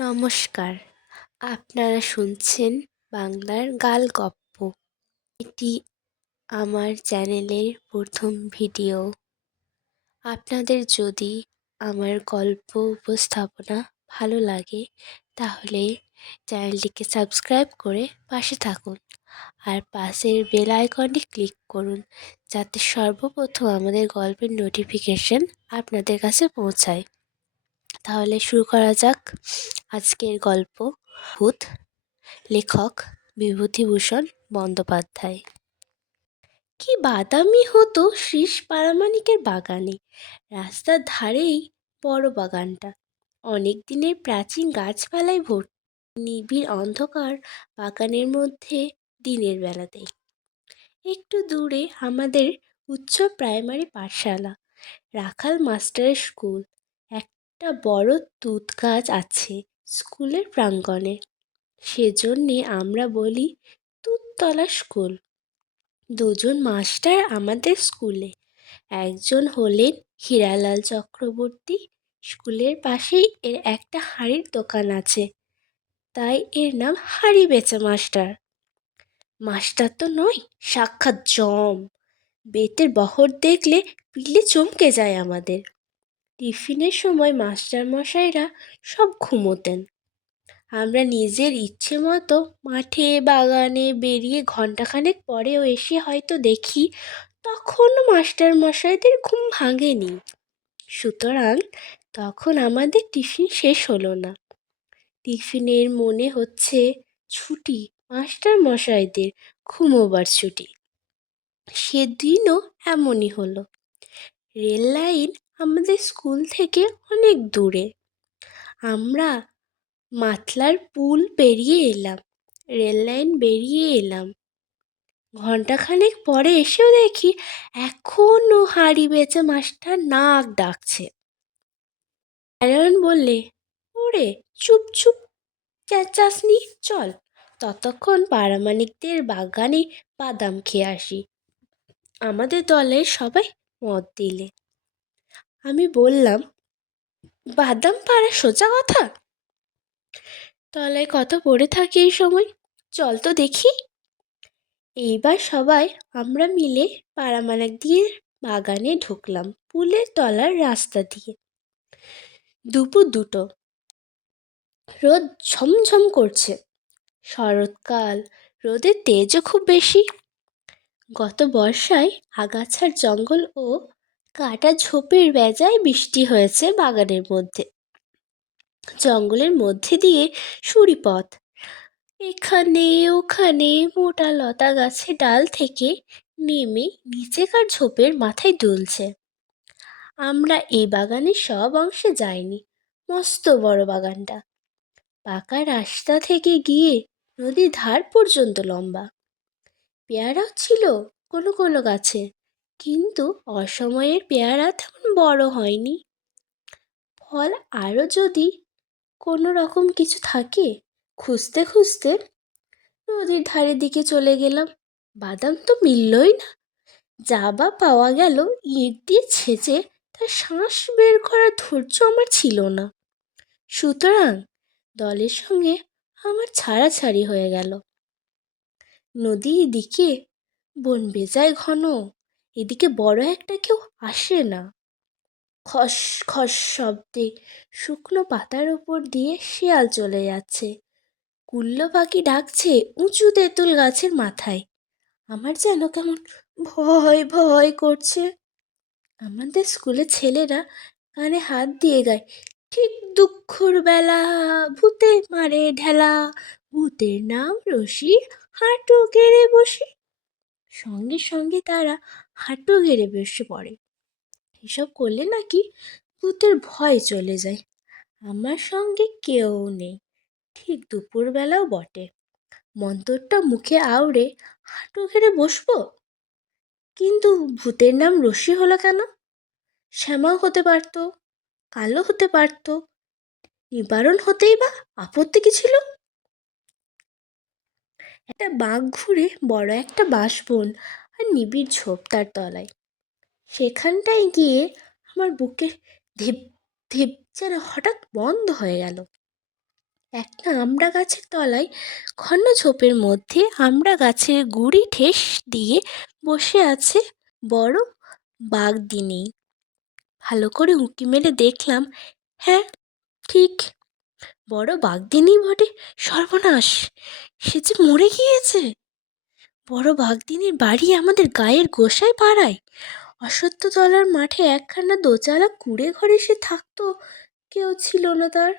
নমস্কার, আপনারা শুনছেন বাংলার গাল গপ্প। এটি আমার চ্যানেলের প্রথম ভিডিও। আপনাদের যদি আমার গল্প উপস্থাপনা ভালো লাগে তাহলে চ্যানেলটিকে সাবস্ক্রাইব করে পাশে থাকুন আর পাশের বেল আইকনটি ক্লিক করুন যাতে সর্বপ্রথম আমাদের গল্পের নোটিফিকেশন আপনাদের কাছে পৌঁছায়। তাহলে শুরু করা যাক আজকের গল্প ভূত। লেখক বিভূতিভূষণ বন্দ্যোপাধ্যায়। কি বাদামি হতো শ্রীশ পারামানিকের বাগানে। রাস্তার ধারেই বড় বাগানটা, অনেক দিনের প্রাচীন গাছপালায় ভর্তি। নিবিড় অন্ধকার বাগানের মধ্যে দিনের বেলাতেই। একটু দূরে আমাদের উচ্চ প্রাইমারি পাঠশালা, রাখাল মাস্টারের স্কুল। একটা বড় তুঁত গাছ আছে স্কুলের প্রাঙ্গণে, সেজন্যে আমরা বলি তুঁততলা স্কুল। দুজন মাস্টার আমাদের স্কুলে, একজন হলেন হীরালাল চক্রবর্তী। স্কুলের পাশেই এর একটা হাঁড়ির দোকান আছে, তাই এর নাম হাঁড়ি বেচা মাস্টার। মাস্টার তো নয়, সাক্ষাৎ জম। বেতের বহর দেখলে পিলে চমকে যায় আমাদের। টিফিনের সময় মাস্টারমশাইরা সব ঘুমোতেন। আমরা নিজের ইচ্ছে মতো মাঠে বাগানে বেরিয়ে ঘণ্টাখানেক পরেও এসে হয়তো দেখি তখনও মাস্টারমশাইদের ঘুম ভাঙেনি। সুতরাং তখন আমাদের টিফিন শেষ হলো না। টিফিনের মনে হচ্ছে ছুটি, মাস্টারমশাইদের ঘুমোবার ছুটি। সেদিনও এমনই হলো। রেল লাইন আমাদের স্কুল থেকে অনেক দূরে। আমরা মাতলার পুল পেরিয়ে এলাম, রেল লাইন বেরিয়ে এলাম। ঘণ্টাখানেক পরে এসেও দেখি এখনও হাঁড়ি বেচা মাস্টার নাক ডাকছে। নারায়ণ বললে, ওরে চুপ চুপ চেঁচাসনি, চল ততক্ষণ পারামানিকদের বাগানে বাদাম খেয়ে আসি। আমাদের দলের সবাই মত দিলে। আমি বললাম, বাদাম পাড়া সোজা কথা, তলায় কত পড়ে থাকে এই সময়, চল তো দেখি। এইবার সবাই আমরা মিলে পারামানিক দিয়ে বাগানে ঢুকলাম পুলের তলার রাস্তা দিয়ে। দুপুর 2টো, রোদ ঝমঝম করছে। শরৎকাল, রোদের তেজও খুব বেশি। গত বর্ষায় আগাছার জঙ্গল ও কাটা ঝোপের বেজায় বৃষ্টি হয়েছে বাগানের মধ্যে। জঙ্গলের মধ্যে দিয়ে সুড়িপথ, এখানে ওখানে মোটা লতা গাছের ডাল থেকে নেমে নিচেকার ঝোপের মাথায় দুলছে। আমরা এই বাগানের সব অংশে যাইনি। মস্ত বড় বাগানটা, পাকা রাস্তা থেকে গিয়ে নদীর ধার পর্যন্ত লম্বা। পেয়ারাও ছিল কোনো কোনো গাছে, কিন্তু অসময়ের পেয়ারা তেমন বড় হয়নি। ফল আরও যদি কোনো রকম কিছু থাকে, খুঁজতে খুঁজতে নদীর ধারের দিকে চলে গেলাম। বাদাম তো মিললই না। যা বা পাওয়া গেল ইট দিয়ে ছেঁচে তার শাঁস বের করার ধৈর্য আমার ছিল না। সুতরাং দলের সঙ্গে আমার ছাড়াছাড়ি হয়ে গেল। নদীর দিকে বন বেজায় ঘন, এদিকে বড় একটা কেউ আসে না। খস খস শব্দে শুকনো পাতার ওপর দিয়ে শেয়াল চলে যাচ্ছে। কুল্লো পাখি ডাকছে উঁচু তেঁতুল গাছের মাথায়। আমার যেন কেমন ভয় ভয় করছে। আমাদের স্কুলের ছেলেরা কানে হাত দিয়ে গায়, ঠিক দুঃখর বেলা ভূতে মারে ঢেলা, ভূতের নাম রশি, হাঁটু গেড়ে বসি। সঙ্গে সঙ্গে তারা হাঁটু গেড়ে বসে পড়ে। এসব করলে নাকি ভূতের ভয় চলে যায়। আমার সঙ্গে কেউ নেই, ঠিক দুপুরবেলাও বটে। মন্তরটা মুখে আওড়ে হাঁটু গেড়ে বসবো, কিন্তু ভূতের নাম রশি হলো কেন? শ্যামাও হতে পারত, কালো হতে পারত, নিবারণ হতেই বা আপত্তি কি ছিল? একটা বাঁক ঘুরে বড় একটা বাঁশবন আর নিবিড় ঝোপ তার তলায়। সেখানটায় গিয়ে আমার বুকে ধিপ ধিপ যেন হঠাৎ বন্ধ হয়ে গেল। একটা আমড়া গাছের তলায় ঘন ঝোপের মধ্যে আমড়া গাছের গুড়ি ঠেস দিয়ে বসে আছে বড় বাঘদিনী। ভালো করে উঁকি মেরে দেখলাম, হ্যাঁ ঠিক বড় বাঘদিনী বটে। সর্বনাশ, সে যে মরে গিয়েছে। বড় বাঘদিনীর বাড়ি আমাদের গায়ের গোসাই পাড়ায়। অশ্বত্থতলার মাঠে একখানা দোচালা কুঁড়ে ঘরে সে থাকতো, কেউ ছিল না তার।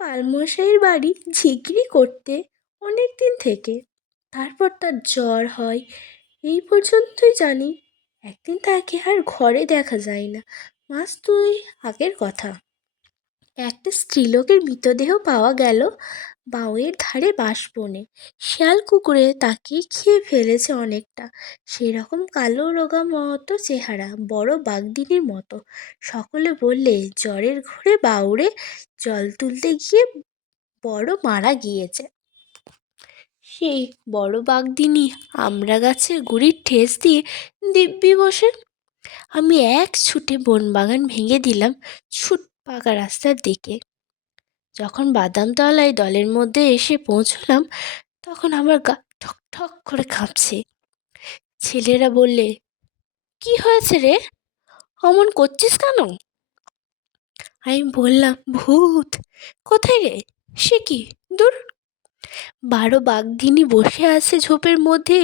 পালমশাইয়ের বাড়ি ঝিগড়ি করতে অনেক দিন থেকে। তারপর তার জ্বর হয়, এই পর্যন্তই জানি। একদিন তাকে আর ঘরে দেখা যায় না, মাস দুই আগের কথা। একটা স্ত্রীলোকের মৃতদেহ পাওয়া গেল বাওয়ের ধারে বাঁশবনে। শিয়াল কুকুরে তাকে খেয়ে ফেলেছে অনেকটা। সেরকম কালো রোগা মতো চেহারা, বড় বাঘদিনীর মতো। সকলে বললে জ্বরের ঘোরে বাউড়ে জল তুলতে গিয়ে বড় মারা গিয়েছে। সেই বড় বাঘদিনী আমড়া গাছের গুড়ির ঠেস দিয়ে দিব্যি বসে। আমি এক ছুটে বনবাগান ভেঙে দিলাম ছুট পাকা রাস্তার দিকে। যখন বাদামতলায় দলের মধ্যে এসে পৌঁছলাম, তখন আমার গা ঠক ঠক করে কাঁপছে। ছেলেরা বললে, কি হয়েছে রে, অমন করছিস কেন? আমি বললাম, ভূত। কোথায় রে? সে কি, দূর। বড় বাঘদিনী বসে আছে ঝোপের মধ্যে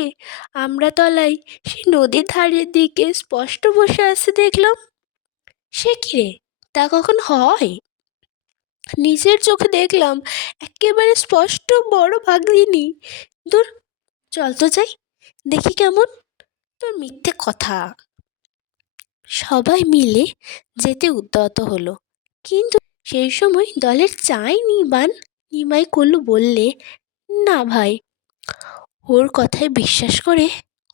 আমড়া তলায়, সে নদীর ধারের দিকে স্পষ্ট বসে আছে দেখলাম। সে কি রে, তা কখন হয়? নিজের চোখে দেখলাম একেবারে স্পষ্ট বড় বাঘদিনী। দূর, চল তো যাই, দেখি কেমন। তোর মিথ্যে কথা। সবাই মিলে যেতে উদ্যত হলো, কিন্তু সেই সময় দলের নিমাই কল্লু বললে, না ভাই, ওর কথায় বিশ্বাস করে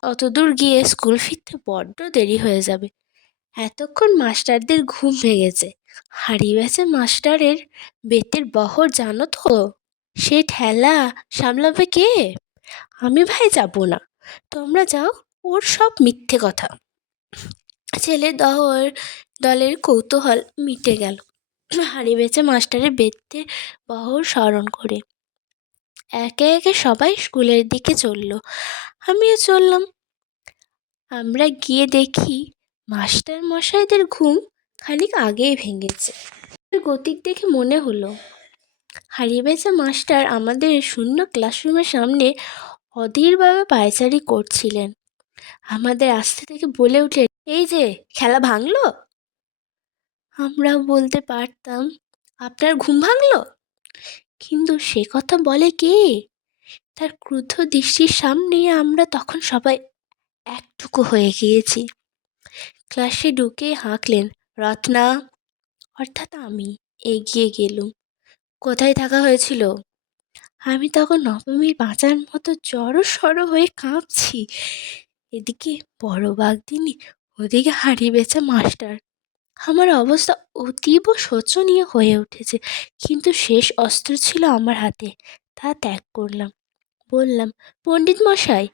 অতদূর গিয়ে স্কুল ফিরতে বড্ড দেরি হয়ে যাবে। এতক্ষণ মাস্টারদের ঘুম ভেঙেছে। হাঁড়ি বেচে মাস্টারের বেতের বহর জানো তো, সে ঠেলা সামলাবে কে? আমি ভাই যাব না, তোমরা যাও। ওর সব মিথ্যে কথা। দলের কৌতূহল মিটে গেল হাঁড়ি বেচে মাস্টারের বেতের বহর স্মরণ করে। একে একে সবাই স্কুলের দিকে চলল, আমিও চললাম। আমরা গিয়ে দেখি মাস্টার মশাইদের ঘুম খানিক আগেই ভেঙেছে। গতিক দেখে মনে হলো হাঁড়ি বেচা মাস্টার আমাদের শূন্য ক্লাসরুমের সামনে অধীরভাবে পায়চারি করছিলেন। আমাদের আস্তে থেকে বলে উঠলেন, এই যে খেলা ভাঙলো। আমরা বলতে পারতাম, আপনার ঘুম ভাঙলো। কিন্তু সে কথা বলে কে? তার ক্রুদ্ধ দৃষ্টির সামনে আমরা তখন সবাই একটুকু হয়ে গিয়েছি। ক্লাসে ঢুকে হাঁকলেন, রত্না, অর্থাৎ আমি। এগিয়ে গেলুম। কোথায় থাকা হয়েছিল? আমি তখন নবমীর বাঁচার মতো জড়সড় হয়ে কাঁপছি। এদিকে বড় বাঘদিনী, ওদিকে হাঁড়ি বেচা মাস্টার। আমার অবস্থা অতীব শোচনীয় হয়ে উঠেছে, কিন্তু শেষ অস্ত্র ছিল আমার হাতে, তা ত্যাগ করলাম। বললাম, পণ্ডিত মশাই,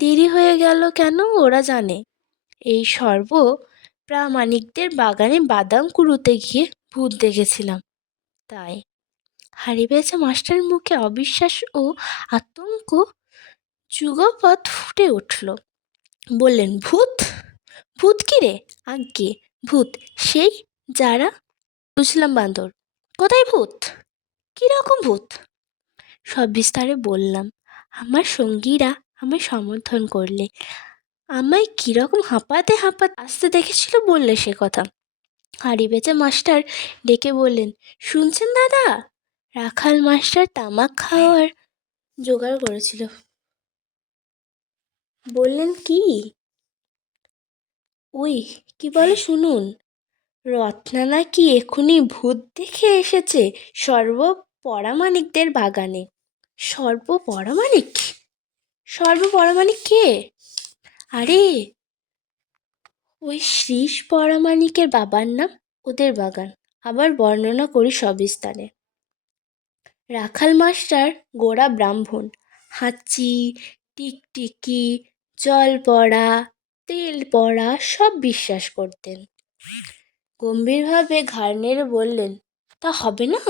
দেরি হয়ে গেল কেন ওরা জানে। এই প্রামাণিকদের বাগানে বাদাম কুড়োতে গিয়ে ভূত দেখেছিলাম, তাই। হাঁড়ি বেচা মাস্টারের মুখে অবিশ্বাস ও আতঙ্ক যুগপৎ ফুটে উঠল। বললেন, ভূত? ভূত কি রে? আজ্ঞে ভূত, সেই যারা। বুঝলাম বান্দর। কোথায় ভূত? কিরকম ভূত? সব বিস্তারে বললাম। আমার সঙ্গীরা আমায় সমর্থন করলে। আমায় কিরকম হাঁপাতে হাঁপাতে আসতে দেখেছিল বললে সে কথা। হাঁড়ি বেচা মাস্টার ডেকে বললেন, শুনছেন দাদা? রাখাল মাস্টার তামাক খাওয়ার জোগাড় করেছিল। বললেন, কি? ওই কি বলে শুনুন, রত্না নাকি এক্ষুনি ভূত দেখে এসেছে সর্বপরামানিকদের বাগানে। সর্বপরামানিক? সর্বপরামানিক কে? আরে, ওই শ্রীশ পরামানিকের বাবার নাম, ওদের বাগান। আবার বর্ণনা করি সবিস্তারে। রাখাল মাস্টার গোড়া ব্রাহ্মণ। হাঁচি, টিকটিকি, জল পড়া, তেল পড়া সব বিশ্বাস করতেন। গম্ভীরভাবে ঘাড় নেড়ে বললেন, তা হবে না,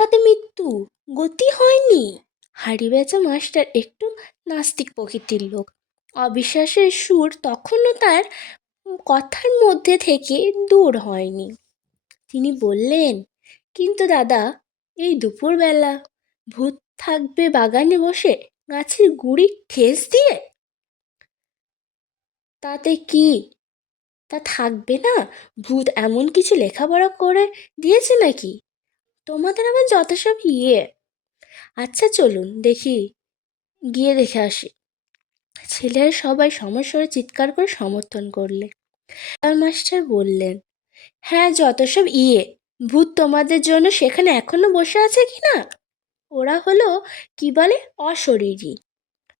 তাতে মৃত্যু। কিন্তু গতি হয়নি। হাঁড়ি বেচা মাস্টার একটু নাস্তিক প্রকৃতির লোক। অবিশ্বাসের সুর তখনও তার কথার মধ্যে থেকে দূর হয়নি। তিনি বললেন, কিন্তু দাদা, এই দুপুরবেলা ভূত থাকবে বাগানে বসে গাছের গুঁড়ি ঠেস দিয়ে? তাতে কি, তা থাকবে না? ভূত এমন কিছু লেখাপড়া করে দিয়েছে নাকি? তোমাদের আবার যত সব আচ্ছা চলুন দেখি, গিয়ে দেখে আসি। ছেলেরা সবাই সমস্বরে চিৎকার করে সমর্থন করলে। মাস্টার বললেন, হ্যাঁ, যত সব ভূত তোমাদের জন্য সেখানে এখনো বসে আছে কি না? ওরা হলো কি বলে অশরীরী,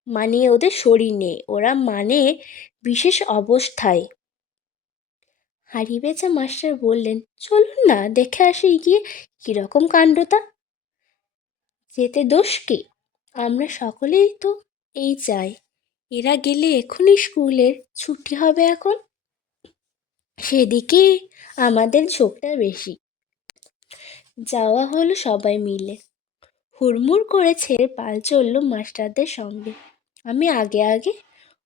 মানে ওদের শরীর নেই, ওরা মানে বিশেষ অবস্থায়। হাঁড়ি বেচা মাস্টার বললেন, চলুন না দেখে আসি গিয়ে কিরকম কাণ্ডটা। যেতে দোষ কি? আমরা সকলেই তো এই চাই। এরা গেলে এখনই স্কুলের ছুটি হবে, এখন সেদিকে আমাদের ঝোঁকটা বেশি। যাওয়া হলো সবাই মিলে। হুড়মুড় করে ছেড়ে পাল চলল মাস্টারদের সঙ্গে। আমি আগে আগে,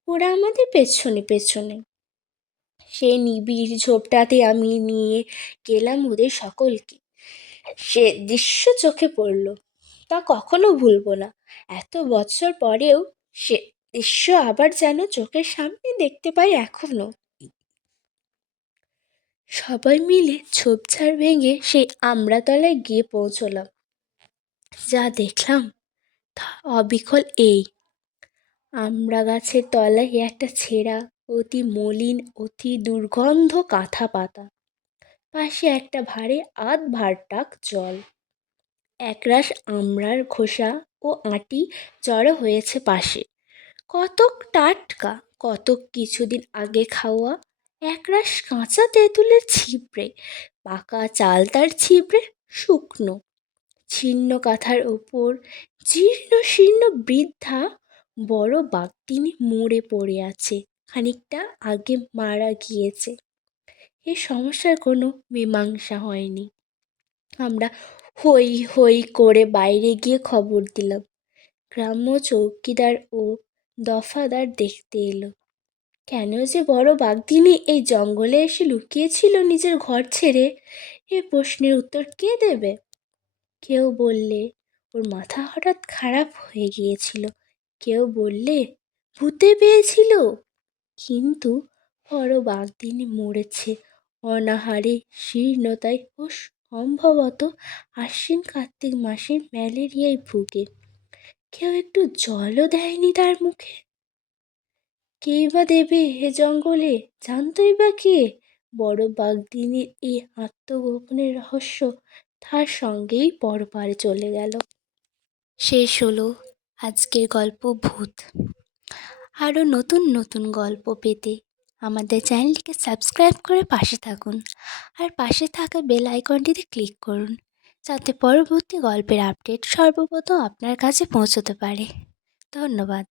ওরা আমাদের পেছনে পেছনে। সেই নিবিড় ঝোপটাতে আমি নিয়ে গেলাম ওদের সকলকে। সে দৃশ্য চোখে পড়ল, তা কখনো ভুলবো না। এত বছর পরেও সে দৃশ্য আবার যেন চোখের সামনে দেখতে পাই এখনো। সবাই মিলে ঝোপঝাড় ভেঙে সেই আমড়াতলায় গিয়ে পৌঁছলাম। যা দেখলাম তা অবিকল এই, আমড়া গাছের তলায় একটা ছেঁড়া, অতি মলিন, অতি দুর্গন্ধ কাঁথা পাতা, পাশে একটা ভারে ভারটাক জল। একরাশ আমড়ার খোসা ও আঁটি জড়ো হয়েছে পাশে। কতক টাটকা, কতক কিছুদিন আগে খাওয়া। একরাশ কাঁচা তেঁতুলের ছিবড়ে, পাকা চালতার ছিবড়ে, শুকনো। ছিন্ন কাঁথার ওপর জীর্ণ শীর্ণ বৃদ্ধা বড় বাঘদিনী মরে পড়ে আছে, খানিকটা আগে মারা গিয়েছে। এ সমস্যার কোনো মীমাংসা হয়নি। আমরা হই হই করে বাইরে গিয়ে খবর দিলাম। গ্রাম্য চৌকিদার ও দফাদার দেখতে এলো। কেন যে বড় বাঘদিনী এই জঙ্গলে এসে লুকিয়েছিল নিজের ঘর ছেড়ে, এ প্রশ্নের উত্তর কে দেবে? কেউ বললে ওর মাথা হঠাৎ খারাপ হয়ে গিয়েছিল, কেউ বললে ভূতে পেয়েছিল। কিন্তু বড় বাঘদিনী মরেছে অনাহারে, শীর্ণতায় ও সম্ভবত আশ্বিন কার্তিক মাসের ম্যালেরিয়ায় ভুগে। কেউ একটু জলও দেয়নি তার মুখে। কেই বা দেবে এ জঙ্গলে? জানতই বা কে বড় বাঘদিনীর এই আত্মগোপনের রহস্য? তার সঙ্গেই পরপারে চলে গেল। শেষ হলো আজকের গল্প ভূত। আরও নতুন নতুন গল্প পেতে আমাদের চ্যানেলটিকে সাবস্ক্রাইব করে পাশে থাকুন, আর পাশে থাকা বেল আইকনটিতে ক্লিক করুন, যাতে পরবর্তী গল্পের আপডেট সর্বপ্রথম আপনার কাছে পৌঁছতে পারে। ধন্যবাদ।